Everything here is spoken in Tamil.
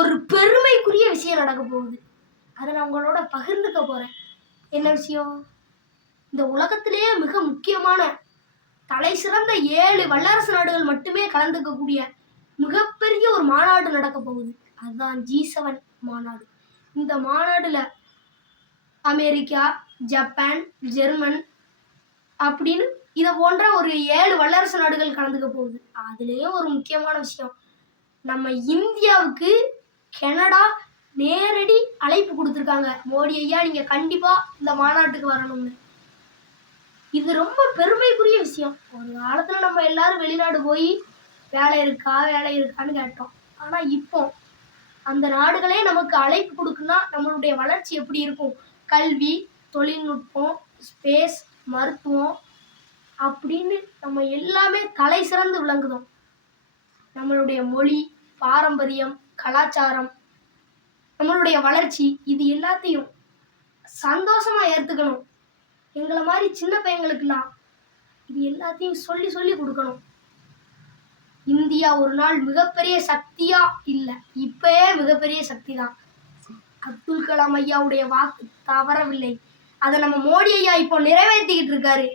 ஒரு பெருமைக்குரிய விஷயம் நடக்க போகுது. அதை நான் உங்களோட பகிர்ந்துக்க போறேன். என்ன விஷயம்? இந்த உலகத்திலேயே மிக முக்கியமான தலை சிறந்த 7 வல்லரசு நாடுகள் மட்டுமே கலந்துக்கக்கூடிய மிகப்பெரிய ஒரு மாநாடு நடக்க போகுது. அதுதான் G7 மாநாடு. இந்த மாநாடுல அமெரிக்கா, ஜப்பான், ஜெர்மன் அப்படின்னு இதை போன்ற ஒரு 7 வல்லரசு நாடுகள் கலந்துக்க போகுது. அதுலேயும் ஒரு முக்கியமான விஷயம், நம்ம இந்தியாவுக்கு கனடா நேரடி அழைப்பு கொடுத்துருக்காங்க. மோடி ஐயா, நீங்க கண்டிப்பா இந்த மாநாட்டுக்கு வரணும்னு. இது ரொம்ப பெருமைக்குரிய விஷயம். ஒரு காலத்துல நம்ம எல்லாரும் வெளிநாடு போய் வேலை இருக்கான்னு கேட்டோம். ஆனா இப்போ அந்த நாடுகளே நமக்கு அழைப்பு கொடுக்குன்னா நம்மளுடைய வளர்ச்சி எப்படி இருக்கும்? கல்வி, தொழில்நுட்பம், ஸ்பேஸ், மருத்துவம் அப்படின்னு நம்ம எல்லாமே தலை சிறந்து விளங்குதோம். நம்மளுடைய மொழி, பாரம்பரியம், கலாச்சாரம், நம்மளுடைய வளர்ச்சி, இது எல்லாத்தையும் சந்தோஷமா ஏற்றுக்கணும். எங்களை மாதிரி சின்ன பையங்களுக்கெல்லாம் இது எல்லாத்தையும் சொல்லி சொல்லி கொடுக்கணும். இந்தியா ஒரு நாள் மிகப்பெரிய சக்தியா இல்லை, இப்பயே மிகப்பெரிய சக்தி தான். அப்துல் கலாம் ஐயாவுடைய வாக்கு தவறவில்லை. அதை நம்ம மோடி ஐயா இப்போ நிறைவேற்றிக்கிட்டு இருக்காரு.